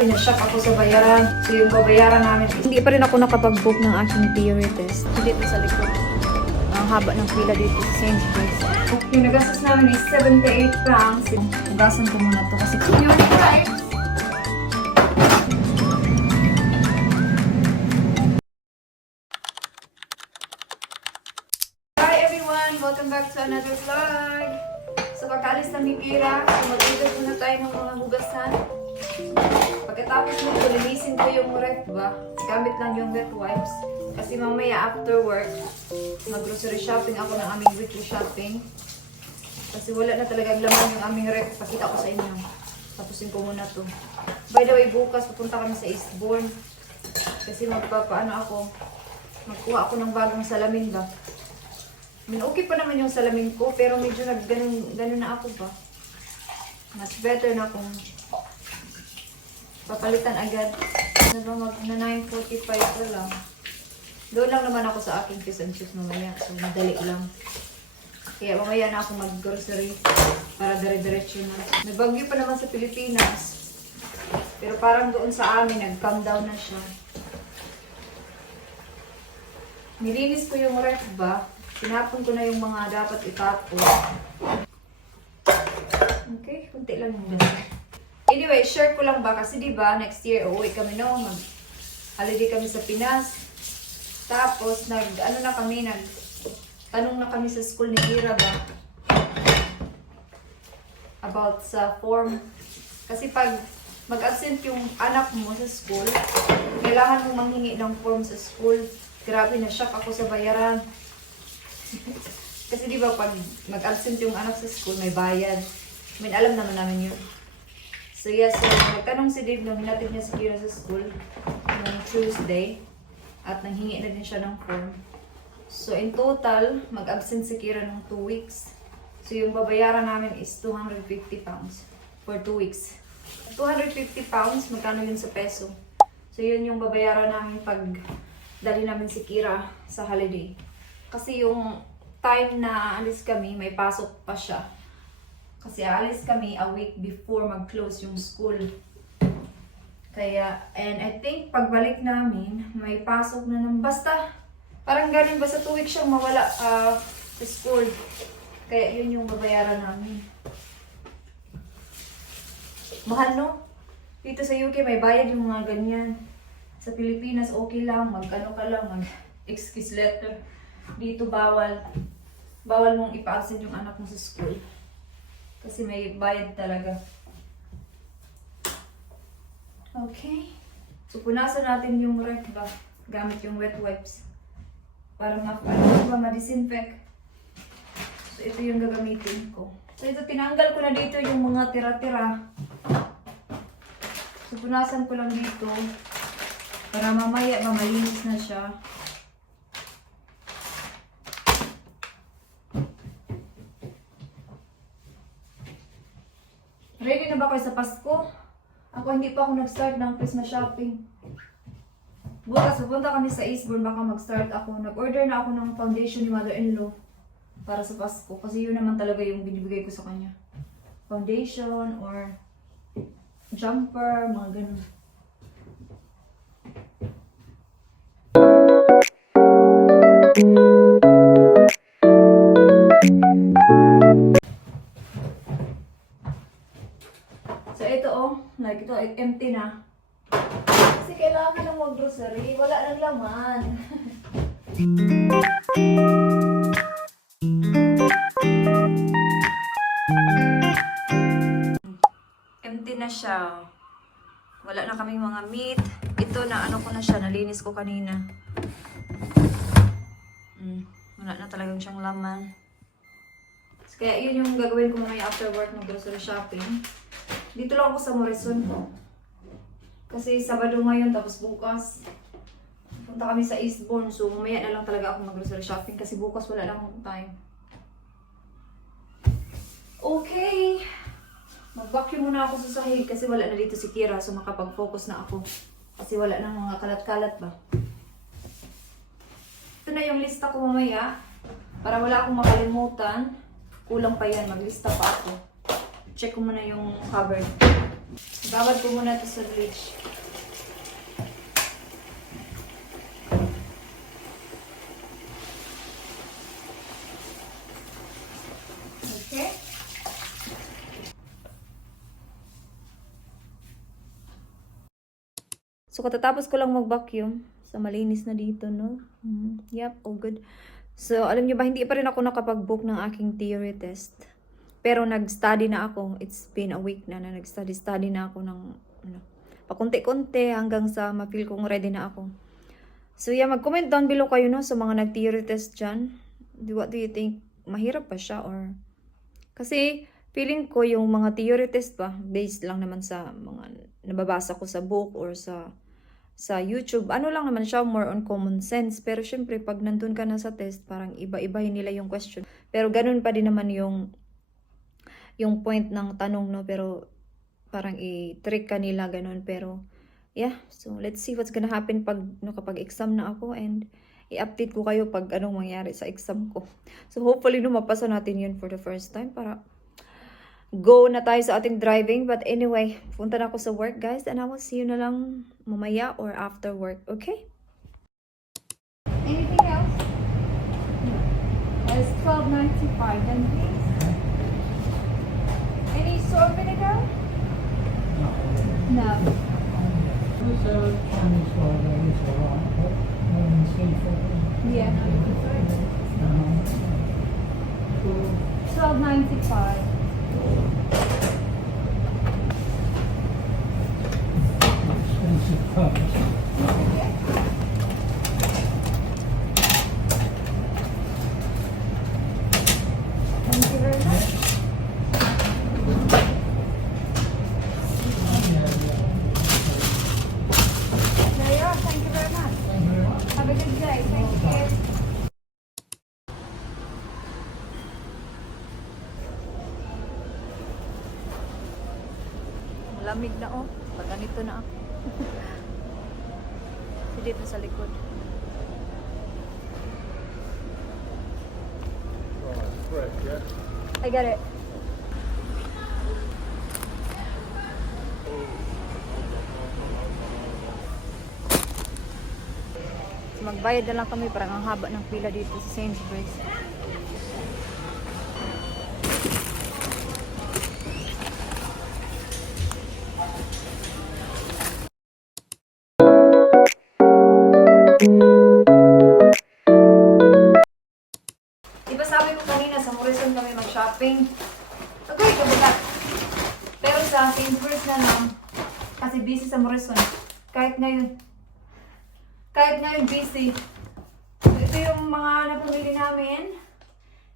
Na-shock ako sa bayaran. So yung babayaran namin, hindi pa rin ako nakapag-book ng aking theory test. Dito sa likod. Ang haba ng pila dito sa Sainsbury's. Yung nagastos namin is 78 pounds. Nagasan ko muna to kasi yung price. Hi everyone! Welcome back to another vlog. So kakaalis na ni Kira. So mag-igas muna tayo ng mga hugasan. Pagkatapos nito, linisin ko yung ref ba? Gamit lang yung wet wipes. Kasi mamaya after work, mag-grocery shopping ako ng aming weekly shopping. Kasi wala na talagang laman yung aming ref. Pakita ko sa inyo. Tapusin ko muna to. By the way, bukas pupunta kami sa Eastbourne. Kasi magpapaano ako. Magkuha ako ng bagong salamin ba? I mean, okay pa naman yung salamin ko, pero medyo ganun na ako ba? Mas better na kung papalitan agad. Na 9:45 pa lang. Doon lang naman ako sa aking fish and chips mamaya. So, madali lang. Kaya mamaya na ako mag-grocery para dire-diretso na. Nagbagyo pa naman sa Pilipinas. Pero parang doon sa amin, nag-calm down na siya. Nilinis ko yung ref ba? Tinapon ko na yung mga dapat itapon. Okay, kunti lang yung ganun. Anyway, share ko lang ba kasi diba next year uuwi kami mag-holiday kami sa Pinas. Tapos tanong na kami sa school ni Kira ba about sa form. Kasi pag mag-absent yung anak mo sa school, kailangan mong manghingi ng form sa school. Grabe, na-shock ako sa bayaran. Kasi diba pag mag-absent yung anak sa school, may bayad. I mean, alam naman namin yun. So yes, so nagtanong si Dave nung hinatid niya si Kira sa school noong Tuesday at nanghingi na din siya ng form. So in total, mag-absent si Kira ng 2 weeks. So yung babayaran namin is 250 pounds for 2 weeks. 250 pounds, magkano yun sa peso? So yun yung babayaran namin pag dali namin si Kira sa holiday. Kasi yung time na alis kami, may pasok pa siya. Kasi alis kami a week before mag-close yung school. Kaya, and I think pagbalik namin, may pasok na ng basta. Parang ganun, basta 2 weeks siyang mawala sa school. Kaya yun yung babayaran namin. Mahal no? Dito sa UK may bayad yung mga ganyan. Sa Pilipinas okay lang, mag-ano ka lang, mag-excuse letter. Dito bawal. Bawal mong ipa-absent yung anak mo sa school. Kasi may bayad talaga. Okay. So, punasan natin yung ref ba? Gamit yung wet wipes. Para ma-disinfect. So, ito yung gagamitin ko. So, ito, tinanggal ko na dito yung mga tira-tira. So, punasan ko lang dito. Para mamaya, malinis na siya. Ready na ba kayo sa Pasko? Ako hindi pa ako nag-start ng Christmas shopping. Bukas pupunta kami sa Eastbourne, baka mag-start ako. Nag-order na ako ng foundation ni mother-in-law para sa Pasko. Kasi yun naman talaga yung binibigay ko sa kanya. Foundation or jumper, mga ganun. So ito like ito empty na. Kasi kailangan ng mag-grocery, wala nang laman. Empty na siya. Wala na kaming mga meat. Ito na ano ko na siya, nalinis ko kanina. Wala na talagang siyang laman. So, kaya yun yung gagawin ko mamaya after work ng grocery shopping. Dito lang ako sa Morrison. Kasi Sabado ngayon, tapos bukas punta kami sa Eastbourne. So mamaya na lang talaga ako mag-grocery shopping kasi bukas wala lang akong time. Okay. Mag-vacuum muna ako sa sahig kasi wala na dito si Kira. So makapag-focus na ako. Kasi wala na mga kalat-kalat ba. Ito na yung lista ko mamaya. Para wala akong makalimutan. Kulang pa yan. Maglista pa ako. Check ko muna yung cupboard. Babad ko muna ito sa bleach. Okay. So, katatapos ko lang mag-vacuum. So, malinis na dito, no? Yep, all good. So, alam nyo ba, hindi pa rin ako nakapag-book ng aking theory test. Pero nag-study na ako. It's been a week na nag-study na ako ng pakunti-kunti hanggang sa ma-feel kong ready na ako. So, yeah, mag-comment down below kayo, no, sa mga nag-theory test dyan. What do you think? Mahirap pa siya or... Kasi, feeling ko yung mga theory test pa, based lang naman sa mga nababasa ko sa book or sa YouTube. Ano lang naman siya, more on common sense. Pero syempre, pag nandun ka na sa test, parang iba-ibahin nila yung question. Pero ganun pa din naman yung point ng tanong, no? Pero parang i-trick ka nila, ganun. Pero, yeah. So, let's see what's gonna happen kapag exam na ako and i-update ko kayo pag anong mangyari sa exam ko. So, hopefully, no, mapasa natin yun for the first time para go na tayo sa ating driving. But anyway, punta na ako sa work, guys. And I will see you na lang mamaya or after work. Okay? Anything else? It's $12.95 then please. Any soy vinegar? No. This Chinese one is alright, but seafood. Yeah, no, you can try it. $12.95. Expensive clothes. Thank you very much. There you are. Thank you very much. Thank you very much. Have a good day. Thank you. Lamig na oh. Pag ganito na ako. Silip na sa likod. Correct, yeah. I got it. So, magbayad na lang kami, parang ang haba ng pila dito sa Sainsbury's. Diba sabi ko kanina sa Morrison kami mag-shopping? Okay, kabugat. Pero sa Sainsbury's na lang, kasi busy sa Morrison. Kahit ngayon busy. Ito yung mga napamili namin.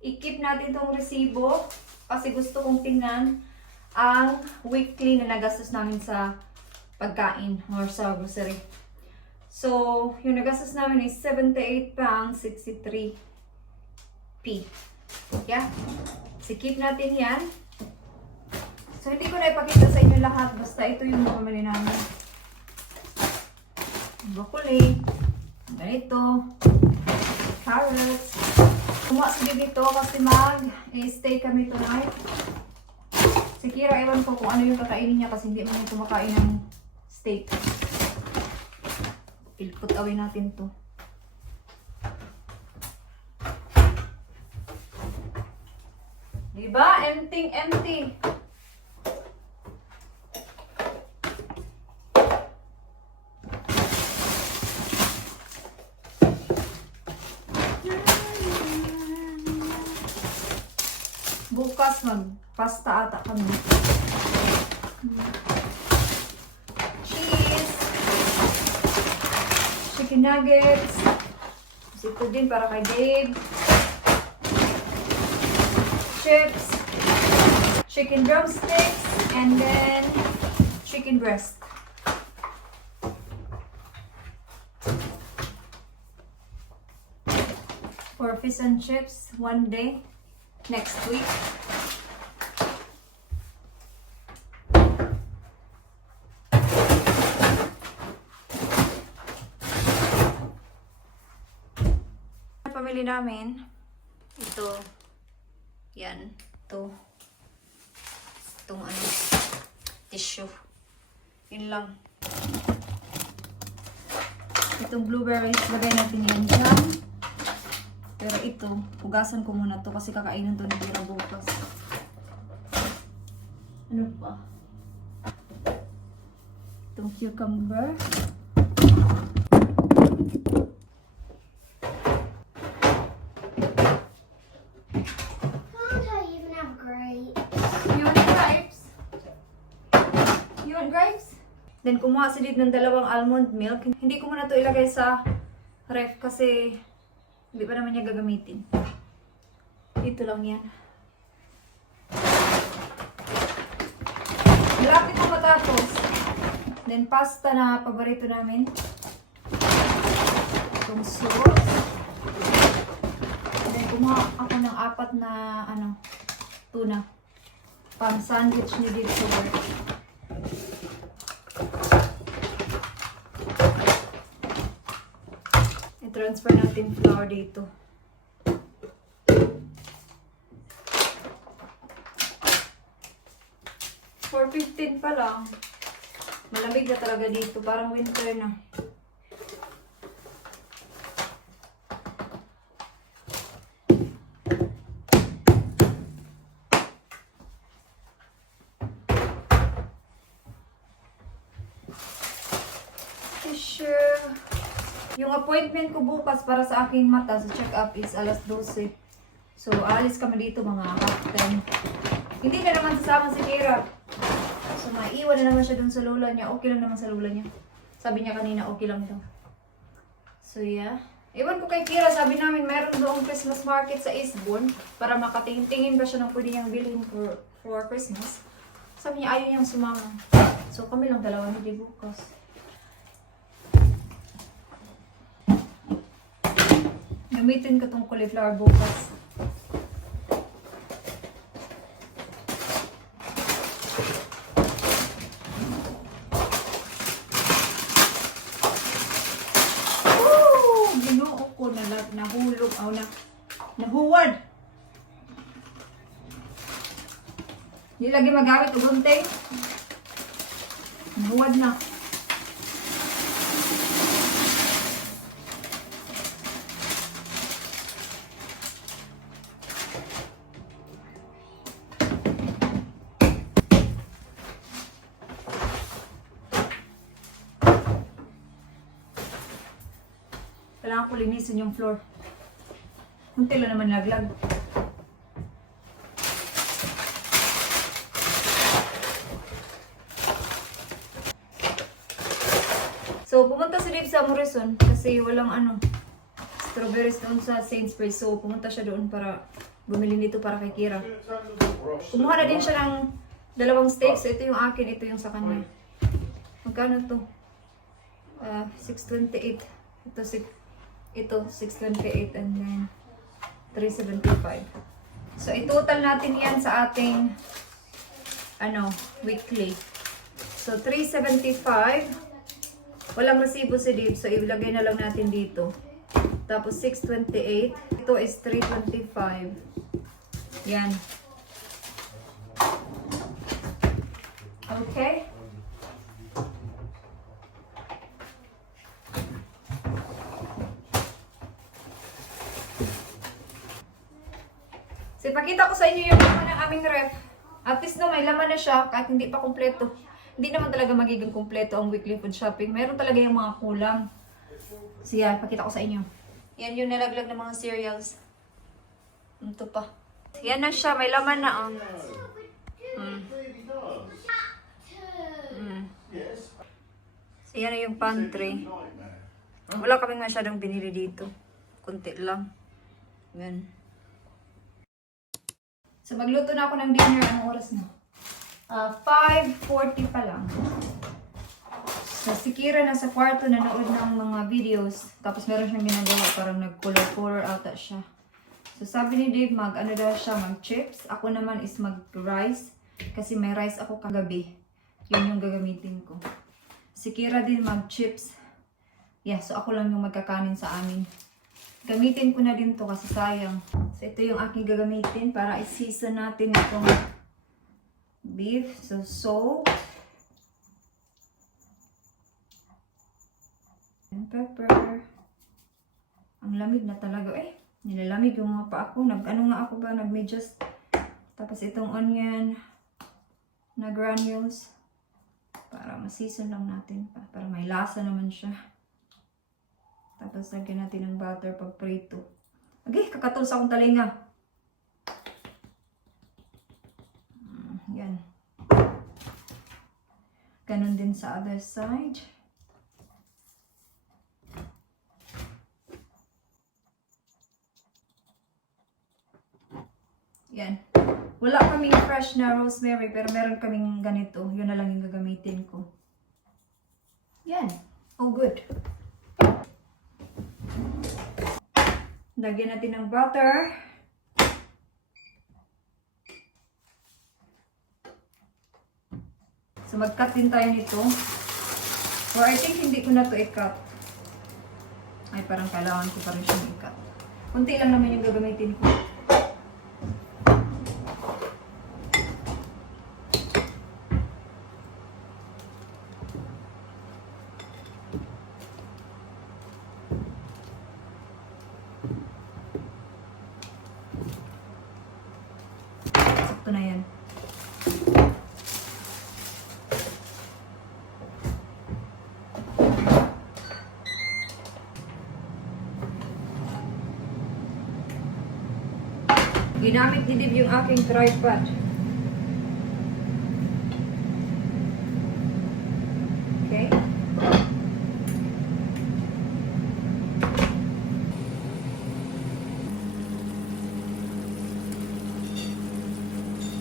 I-keep natin tong resibo kasi gusto kong tingnan ang weekly na nagastos namin sa pagkain or sa grocery. So, yung nagastos namin is £78.63. Yeah? So, keep natin yan. So, hindi ko na ipakita sa inyo lahat. Basta ito yung napamili namin. Broccoli. Ganito. Carrots. Kumuha sige dito kasi mag-stay kami tonight. Si Kira, ewan ko kung ano yung kakainin niya kasi hindi man yung kumakain ng steak. Put away natin to. Diba? Empty. Bukas mag-pasta ata kami. Cheese. Chicken nuggets. Ito din para kay Dave. Chips. Chicken drumsticks. And then chicken breast. For fish and chips one day. Next week. Pamili namin. Ito. Yan. Ito. Itong ano. tissue. Yun lang. Itong blueberries, lagay natin yan dyan. Pero ito, hugasan ko muna to kasi kakainin to ni Kira bukas. Ano pa? Itong cucumber. Can't I even have grapes? You want grapes? You want grapes? Then kumuha si Dave ng 2 almond milk. Hindi ko muna to ilagay sa ref kasi hindi pa naman niya gagamitin. Dito lang yan. Malapit na matapos. Then pasta na paborito namin. Itong sauce. Then kumuha ako ng 4 na tuna. Pang sandwich ni Dave sa work. I-transfer natin flour dito. $4.15 pa lang. Malamig na talaga dito. Parang winter na. Tissue. Yung appointment ko bukas para sa aking mata sa check-up is alas 12. So, alis kami dito mga half 10. Hindi na naman sasama si Kira. So, maiwan na naman siya dun sa lola niya. Okay lang naman sa lola niya. Sabi niya kanina, okay lang daw. So, yeah. Iwan ko kay Kira, sabi namin meron doong Christmas market sa Eastbourne para makatingin-tingin ba siya ng pwede niyang bilhin for Christmas. Sabi niya, ayaw niyang sumama. So, kami lang dalawa hindi bukas. Gamitin ko tong cauliflower bukas. Ginoo ko nahulog nahuwad. Hindi lagi magamit og gunting. Nahuwad na. Kailangan ko linisin yung floor. Kunti lang naman laglag. So, pumunta si Dave sa Morrison kasi walang strawberries doon sa Sainsbury's. So, pumunta siya doon para bumili nito para kay Kira. Kumuha na din siya ng 2 steaks. So, ito yung akin, ito yung sa kanya. Magkano to? 628. Ito 628 and then 375. So, i-total natin yan sa ating weekly. So, 375. Walang resibo si Dave, so ilagay na lang natin dito. Tapos 628. Ito is 325. Yan. Okay. So, ipakita ko sa inyo yung laman ng aming ref. At least may laman na siya kahit hindi pa kumpleto. Hindi naman talaga magiging kumpleto ang weekly food shopping. Meron talaga yung mga kulang. So, yan, ipakita ko sa inyo. Yan yung nalaglag ng mga cereals. Ito pa. Yan na siya, may laman na. So, yan na yung pantry. Wala kaming masyadong binili dito. Kunti lang. Yan. So, magluto na ako ng dinner. Anong oras na? 5:40 pa lang. So, si Kira nasa kwarto nanood ng mga videos. Tapos meron siyang ginagawa. Parang nag-color ata siya. So, sabi ni Dave, daw siya, mag-chips. Ako naman is mag-rice. Kasi may rice ako kagabi. Yun yung gagamitin ko. Si Kira din mag-chips. Yeah, so ako lang yung magkakanin sa amin. Gamitin ko na din to kasi sayang. So, ito yung aking gagamitin para i-season natin itong beef. So, salt. and pepper. Ang lamig na talaga eh. Nilalamig yung mga pa ako. Nag-ano nga ako ba? Nag-medyas. Tapos itong onion na granules. Para ma-season lang natin pa. Para may lasa naman siya. Tapos lagyan natin ng butter pag prito. Okay, kakatol sa akong talinga. Yan. Ganon din sa other side. Yan. Wala kaming fresh na rosemary, pero meron kaming ganito. Yun na lang yung gagamitin ko. Yan. Oh, good. Lagyan natin ng butter. So, mag-cut din tayo nito. Or I think hindi ko na to i-cut. Ay, parang kailangan ko pa rin siyang i-cut. Kunti lang naman yung gagamitin ko. Sakto na yan. Ginamit ni Dib yung aking tripod. Okay.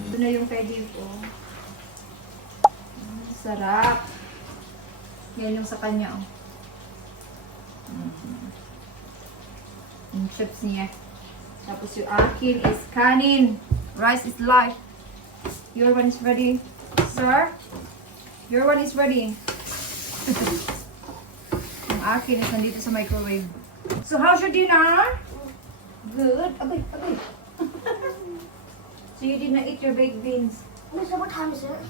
Ito na yung kay Dib ko. Sarap. Yan yung sa kanya. Yung chips niya. Tapos yung akin is kanin. Rice is life. Your one is ready. Sir? Your one is ready. Yung akin is nandito sa microwave. So how's your dinner? Good. Agay, agay. So you did not eat your baked beans. So what time is it?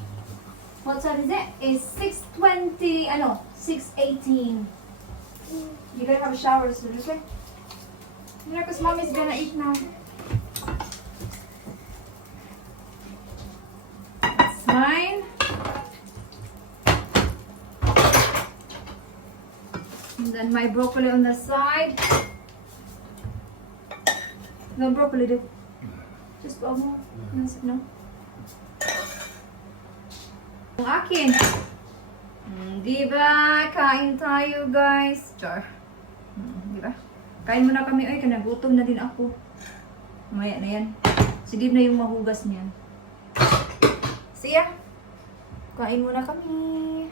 What time is it? It's 6:20, 6:18. You gotta have a shower soon, okay? Yeah, because mommy's gonna eat now. That's mine. And then my broccoli on the side. No broccoli, dude. Just go more. No. Ang akin. Diba? Kain tayo, guys. Char. Diba? Kain muna kami. Ay, kanagutom na din ako. Mamaya na yan. Si Dib na yung mahugas niyan. See ya. Kain muna kami.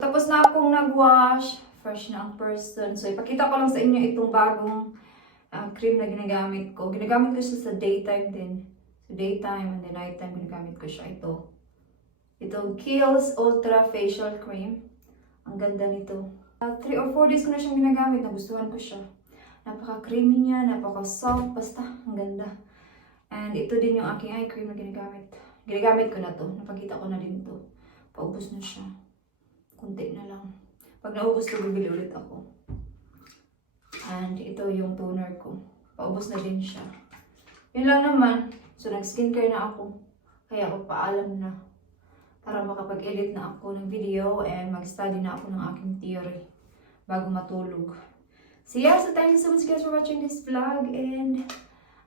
Tapos na akong nag-wash. Fresh na ang person. So, ipakita ko lang sa inyo itong bagong cream na ginagamit ko. Ginagamit ko siya sa daytime din. So, daytime and then nighttime ginagamit ko siya. Itong Kiehl's Ultra Facial Cream. Ang ganda nito. 3 or 4 days ko na siyang ginagamit. Nagustuhan ko siya. Napaka-creamy niya, napaka-soft. Basta, ang ganda. And ito din yung aking eye cream na ginagamit. Ginagamit ko na to. Napakita ko na din to. Paubos na siya. Kunti na lang. Pag naubos ko, bibili ulit ako. And ito yung toner ko. Paubos na din siya. Yun lang naman. So, nag-skincare na ako. Kaya ako paalam na. Para makapag-edit na ako ng video and mag-study na ako ng aking theory bago matulog. So yeah, so thank you so much guys for watching this vlog and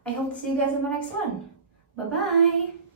I hope to see you guys in my next one. Bye-bye!